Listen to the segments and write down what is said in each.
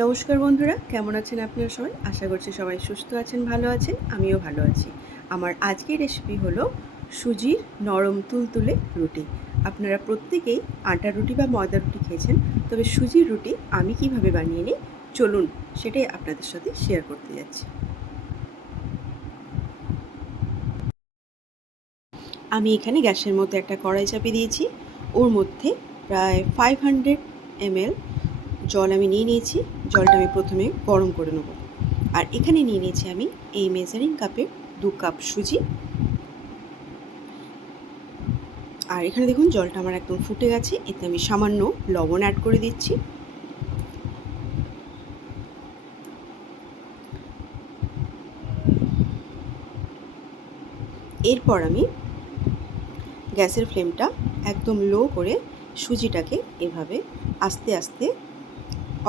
নমস্কার বন্ধুরা, কেমন আছেন আপনারা সবাই? আশা করছি সবাই সুস্থ আছেন, ভালো আছেন। আমিও ভালো আছি। আমার আজকের রেসিপি হলো সুজির নরম তুলতুলে রুটি। আপনারা প্রত্যেকেই আটা রুটি বা ময়দা রুটি খেয়েছেন, তবে সুজির রুটি আমি কিভাবে বানিয়ে নিই চলুন সেটাই আপনাদের সাথে শেয়ার করতে যাচ্ছি। আমি এখানে গ্যাসের মধ্যে একটা কড়াই চাপিয়ে দিয়েছি। ওর মধ্যে প্রায় 500 ml জল আমি নিয়ে নিয়েছি। জলটা আমি প্রথমে গরম করে নেব। আর এখানে নিয়ে নিয়েছি আমি এই মেজারিং কাপে 2 কাপ সুজি। আর এখানে দেখুন জলটা আমার একদম ফুটে গেছে। এতে আমি সামান্য লবণ অ্যাড করে দিচ্ছি। এরপর আমি গ্যাসের ফ্লেমটা একদম লো করে সুজিটাকে এভাবে আস্তে আস্তে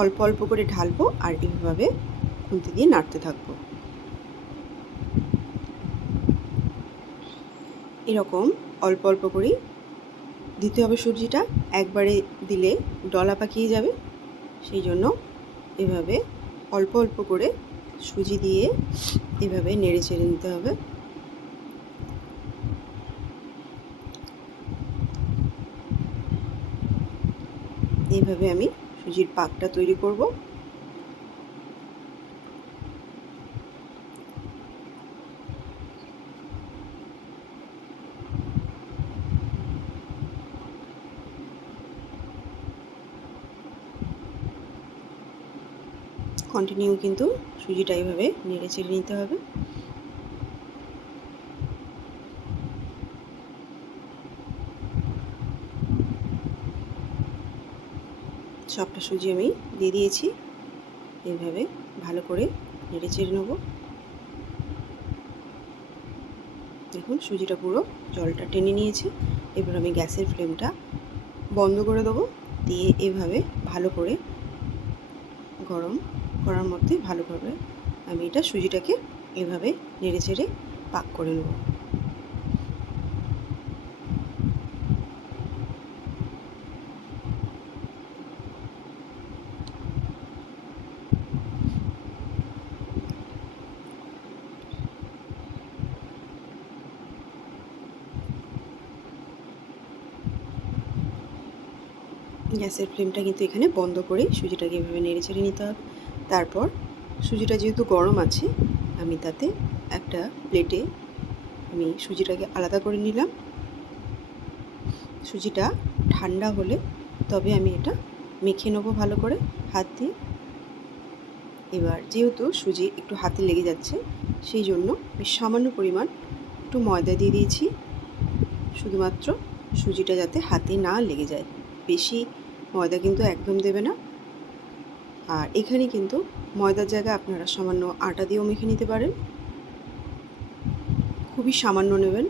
অল্প অল্প করে ঢালবো আর এইভাবে খুন্তি দিয়ে নাড়তে থাকবো। এরকম অল্প অল্প করেই দিতে হবে সুজিটা। একবারে দিলে ডলা পাকিয়ে যাবে, সেই জন্য এভাবে অল্প অল্প করে সুজি দিয়ে এভাবে নেড়ে চেড়ে নিতে হবে। এইভাবে আমি সুজির পাকটা তৈরি করব। কন্টিনিউ কিন্তু সুজিটা এইভাবে নেড়ে চেড়ে নিতে হবে। সবটা সুজি আমি দিয়ে দিয়েছি। এইভাবে ভালো করে নেড়ে চেড়ে নেব। দেখুন সুজিটা পুরো জলটা টেনে নিয়েছে। এবার আমি গ্যাসের ফ্লেমটা বন্ধ করে দেবো। দিয়ে এভাবে ভালো করে গরম করার মধ্যে ভালো করে আমি এটা সুজিটাকে এভাবে নেড়ে চেড়ে পাক করে নেব। গ্যাসের ফ্লেমটা কিন্তু এখানে বন্ধ করে সুজিটাকে এভাবে নেড়ে চেড়ে নিতে হবে। তারপর সুজিটা যেহেতু গরম আছে, আমি তাতে একটা প্লেটে আমি সুজিটাকে আলাদা করে নিলাম। সুজিটা ঠান্ডা হলে তবে আমি এটা মেখে নেবো ভালো করে হাত দিয়ে। এবার যেহেতু সুজি একটু হাতে লেগে যাচ্ছে, সেই জন্য আমি সামান্য পরিমাণ একটু ময়দা দিয়ে দিয়েছি, শুধুমাত্র সুজিটা যাতে হাতে না লেগে যায়। বেশি ময়দা কিন্তু একদম দেবে না। আর এখানে কিন্তু ময়দার জায়গায় আপনারা সামান্য আটা দিয়েও মেখে নিতে পারেন। খুবই সামান্য নেবেন,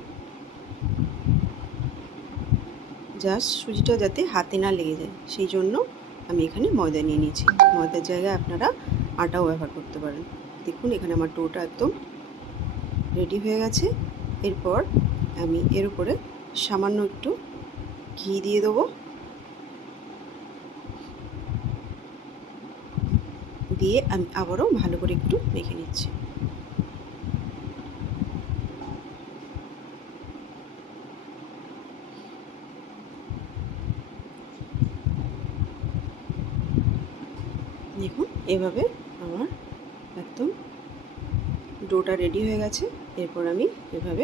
জাস্ট সুজিটা যাতে হাতে না লেগে যায়, সেই জন্য আমি এখানে ময়দা নিয়ে নিয়েছি। ময়দার জায়গায় আপনারা আটাও ব্যবহার করতে পারেন। দেখুন এখানে আমার ডোটা একদম রেডি হয়ে গেছে। এরপর আমি এর উপরে সামান্য একটু ঘি দিয়ে দেবো। দিয়ে আমি আবারও ভালো করে একটু মেখে নিচ্ছি। দেখুন এভাবে আমার একদম ডোটা রেডি হয়ে গেছে। এরপর আমি এভাবে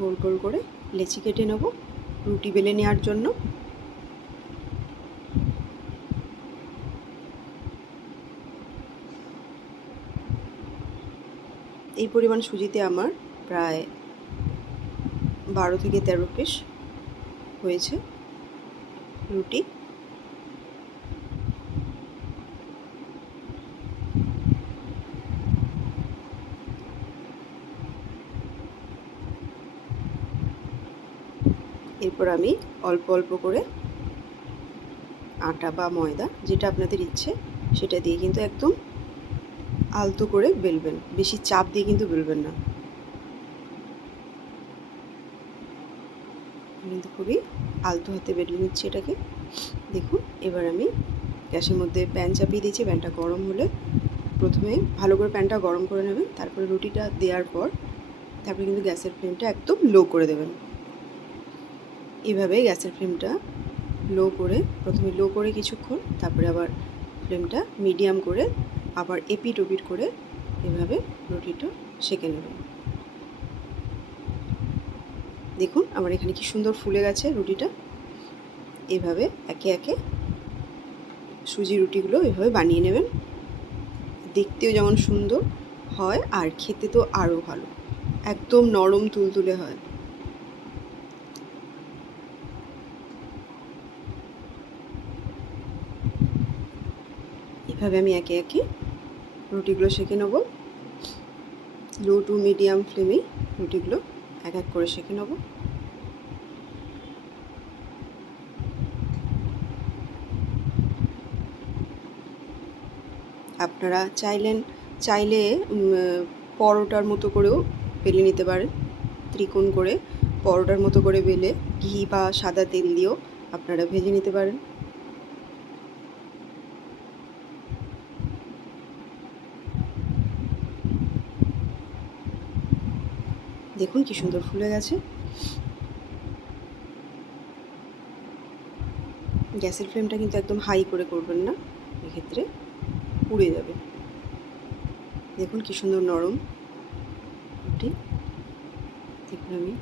গোল গোল করে লেচি কেটে নেব রুটি বেলে নেওয়ার জন্য। এই পরিমাণ সুজিতে আমার প্রায় 12 থেকে 13 পিস হয়েছে রুটি। এরপর আমি অল্প অল্প করে আটা বা ময়দা, যেটা আপনাদের ইচ্ছে সেটা দিয়ে কিন্তু একদম আলতো করে বেলবেন, বেশি চাপ দিয়ে কিন্তু বেলবেন না। কিন্তু খুবই আলতো হাতে বেলে নিচ্ছি এটাকে। দেখুন এবার আমি গ্যাসের মধ্যে প্যান চাপিয়ে দিয়েছি। প্যানটা গরম হলে প্রথমে ভালো করে প্যানটা গরম করে নেবেন, তারপরে রুটিটা দেওয়ার পর তারপরে কিন্তু গ্যাসের ফ্লেমটা একদম লো করে দেবেন। এভাবে গ্যাসের ফ্লেমটা লো করে, প্রথমে লো করে কিছুক্ষণ, তারপরে আবার ফ্লেমটা মিডিয়াম করে আবার এপিট ওপিট করে এভাবে রুটিটা সেঁকে নেবেন। দেখুন আমার এখানে কি সুন্দর ফুলে গেছে রুটিটা। এভাবে একে একে সুজি রুটিগুলো এভাবে বানিয়ে নেবেন। দেখতেও যেমন সুন্দর হয় আর খেতে তো আরও ভালো, একদম নরম তুলতুলে হয়। এভাবে আমি একে একে রুটিগুলো সেঁকে নেব। লো টু মিডিয়াম ফ্লেমে রুটিগুলো এক এক করে সেঁকে নেব। আপনারা চাইলে পরোটার মতো করেও বেলে নিতে পারেন। ত্রিকোণ করে পরোটার মতো করে বেলে ঘি বা সাদা তেল দিয়েও আপনারা ভেজে নিতে পারেন। দেখুন কি সুন্দর ফুলে গেছে। গ্যাসের ফ্লেমটা কিন্তু একদম হাই করে করবেন না, এক্ষেত্রে পুড়ে যাবে। দেখুন কি সুন্দর নরম রুটি। দেখুন আমি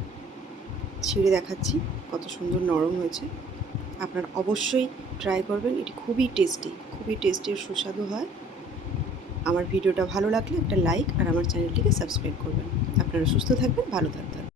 ছিঁড়ে দেখাচ্ছি কত সুন্দর নরম হয়েছে। আপনারা অবশ্যই ট্রাই করবেন, এটি খুবই টেস্টি আর সুস্বাদু হয়। আমার ভিডিওটা ভালো লাগলে একটা লাইক আর আমার চ্যানেলটিকে সাবস্ক্রাইব করবেন। আপনারা সুস্থ থাকবেন, ভালো থাকবেন।